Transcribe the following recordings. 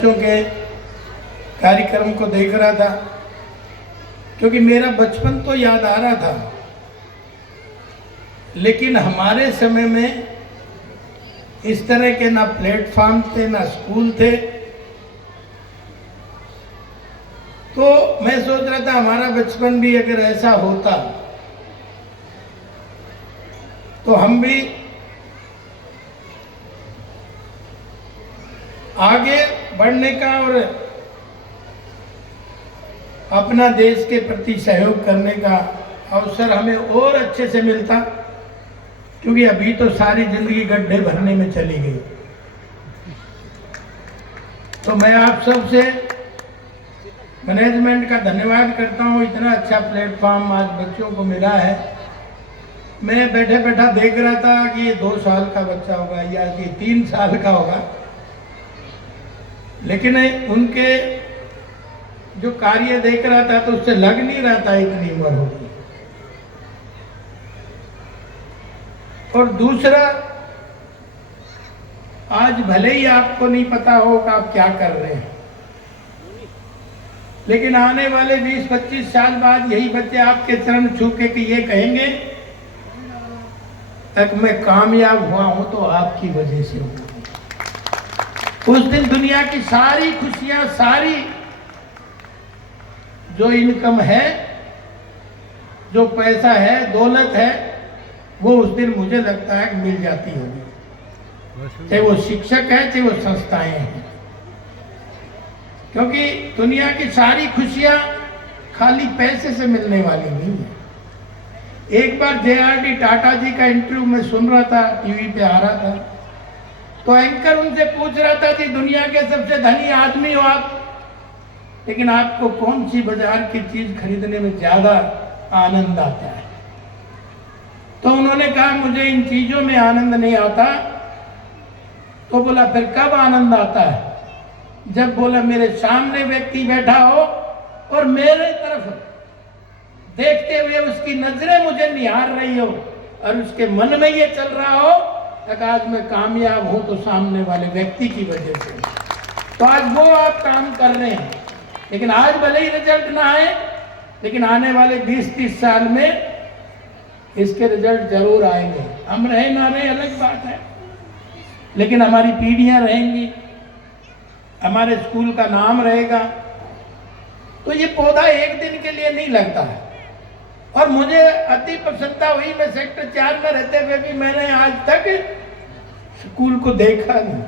के कार्यक्रम को देख रहा था क्योंकि मेरा बचपन तो याद आ रहा था, लेकिन हमारे समय में इस तरह के ना प्लेटफॉर्म थे ना स्कूल थे। तो मैं सोच रहा था हमारा बचपन भी अगर ऐसा होता तो हम भी आगे बढ़ने का और अपना देश के प्रति सहयोग करने का अवसर हमें और अच्छे से मिलता, क्योंकि अभी तो सारी जिंदगी गड्ढे भरने में चली गई। तो मैं आप सबसे मैनेजमेंट का धन्यवाद करता हूँ, इतना अच्छा प्लेटफॉर्म आज बच्चों को मिला है। मैं बैठे बैठा देख रहा था कि ये 2 साल का बच्चा होगा या कि 3 साल का होगा, लेकिन उनके जो कार्य देख रहा था तो उससे लग नहीं रहा था इतनी उम्र होगी। और दूसरा, आज भले ही आपको नहीं पता हो कि आप क्या कर रहे हैं, लेकिन आने वाले 20-25 साल बाद यही बच्चे आपके चरण छू के कि ये कहेंगे तक मैं कामयाब हुआ हूं तो आपकी वजह से हुआ। उस दिन दुनिया की सारी खुशियां, सारी जो इनकम है, जो पैसा है, दौलत है, वो उस दिन मुझे लगता है मिल जाती होगी, चाहे वो शिक्षक है चाहे वो संस्थाएं हैं। क्योंकि दुनिया की सारी खुशियां खाली पैसे से मिलने वाली नहीं है। एक बार जे.आर.डी. टाटा जी का इंटरव्यू में सुन रहा था, टीवी पे आ रहा था, तो एंकर उनसे पूछ रहा था कि दुनिया के सबसे धनी आदमी हो आप, लेकिन आपको कौन सी बाजार की चीज खरीदने में ज्यादा आनंद आता है? तो उन्होंने कहा मुझे इन चीजों में आनंद नहीं आता। तो बोला फिर कब आनंद आता है? जब बोला मेरे सामने व्यक्ति बैठा हो और मेरे तरफ देखते हुए उसकी नजरें मुझे निहार रही हो और उसके मन में ये चल रहा हो कि आज मैं कामयाब हूं तो सामने वाले व्यक्ति की वजह से। तो आज वो आप काम कर रहे हैं, लेकिन आज भले ही रिजल्ट ना आए, लेकिन आने वाले 20-30 साल में इसके रिजल्ट जरूर आएंगे। हम रहे ना रहे अलग बात है, लेकिन हमारी पीढ़ियां रहेंगी, हमारे स्कूल का नाम रहेगा। तो ये पौधा एक दिन के लिए नहीं लगता है। और मुझे अति प्रसन्नता हुई, मैं सेक्टर 4 में रहते हुए भी मैंने आज तक स्कूल को देखा नहीं।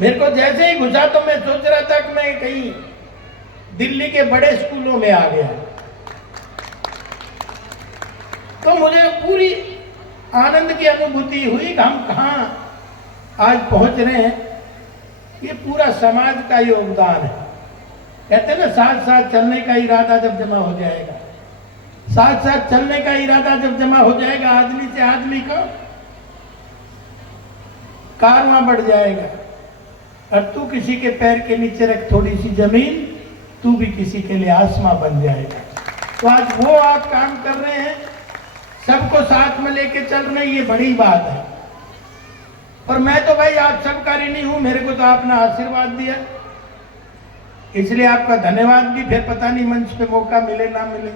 मेरे को जैसे ही घुसा तो मैं सोच रहा था कि मैं कहीं दिल्ली के बड़े स्कूलों में आ गया। तो मुझे पूरी आनंद की अनुभूति हुई कि हम कहाँ आज पहुंच रहे हैं। ये पूरा समाज का योगदान है। कहते हैं ना, साथ साथ चलने का इरादा जब जमा हो जाएगा, साथ साथ चलने का इरादा जब जमा हो जाएगा, आदमी से आदमी का कारवां बढ़ जाएगा। और तू किसी के पैर के नीचे रख थोड़ी सी जमीन, तू भी किसी के लिए आसमां बन जाएगा। तो आज वो आप काम कर रहे हैं, सबको साथ में लेके चल रहे हैं, ये बड़ी बात है। और मैं तो भाई आप सबका ऋणी हूं, मेरे को तो आपने आशीर्वाद दिया, इसलिए आपका धन्यवाद भी। फिर पता नहीं मंच पे मौका मिले ना मिले,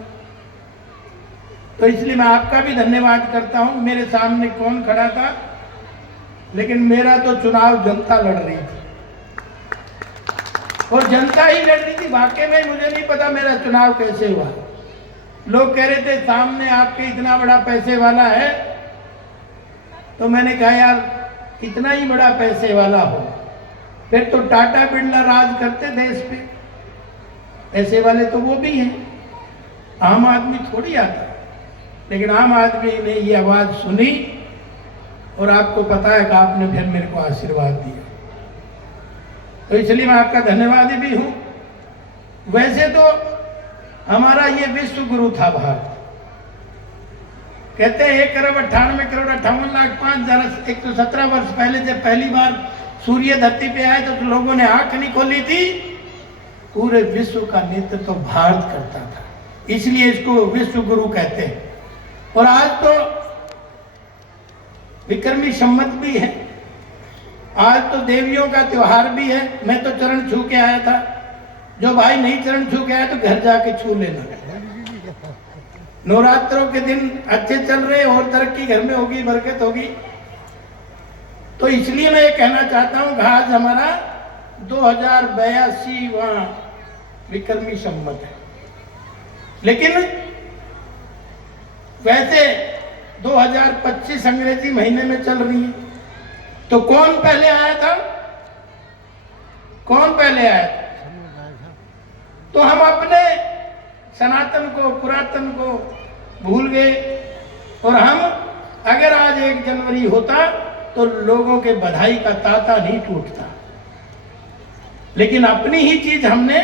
तो इसलिए मैं आपका भी धन्यवाद करता हूं। मेरे सामने कौन खड़ा था, लेकिन मेरा तो चुनाव जनता लड़ रही थी, और जनता ही लड़ रही थी। वाकई में मुझे नहीं पता मेरा चुनाव कैसे हुआ। लोग कह रहे थे सामने आपके इतना बड़ा पैसे वाला है, तो मैंने कहा यार इतना ही बड़ा पैसे वाला हो फिर तो टाटा बिरला राज करते देश पे। पैसे वाले तो वो भी हैं, आम आदमी थोड़ी आता। लेकिन आम आदमी ने ये आवाज सुनी और आपको पता है कि आपने फिर मेरे को आशीर्वाद दिया, तो इसलिए मैं आपका धन्यवादी भी हूं। वैसे तो हमारा ये विश्व गुरु था भारत। कहते हैं 1,98,58,05,117 वर्ष पहले जब पहली बार सूर्य धरती पे आए तो लोगों ने आंख नहीं खोली थी। पूरे विश्व का नेतृत्व तो भारत करता था, इसलिए इसको विश्व गुरु कहते हैं। और आज तो विक्रमी संवत भी है, आज तो देवियों का त्योहार भी है, मैं तो चरण छू के आया था। जो भाई नहीं चरण छू के आया तो घर जाके छू लेना। नवरात्रों के दिन अच्छे चल रहे और तरक्की घर में होगी, बरकत होगी। तो इसलिए मैं ये कहना चाहता हूं कि आज हमारा 2082वां विक्रमी संवत है, लेकिन वैसे 2025 अंग्रेजी महीने में चल रही है। तो कौन पहले आया था? कौन पहले आया था? तो हम अपने सनातन को, पुरातन को भूल गए। और हम अगर आज 1 जनवरी होता तो लोगों के बधाई का तांता नहीं टूटता, लेकिन अपनी ही चीज हमने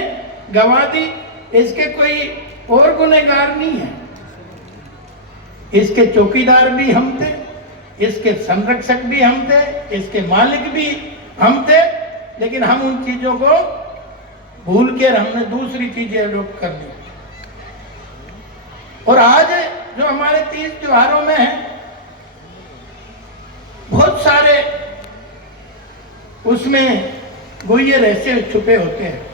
गंवा दी। इसके कोई और गुनहगार नहीं है, इसके चौकीदार भी हम थे, इसके संरक्षक भी हम थे, इसके मालिक भी हम थे, लेकिन हम उन चीजों को भूल के हमने दूसरी चीजें अडॉप्ट कर ली। और आज जो हमारे 30 त्योहारों में है, बहुत सारे उसमें गुह्य रहस्य छुपे होते हैं।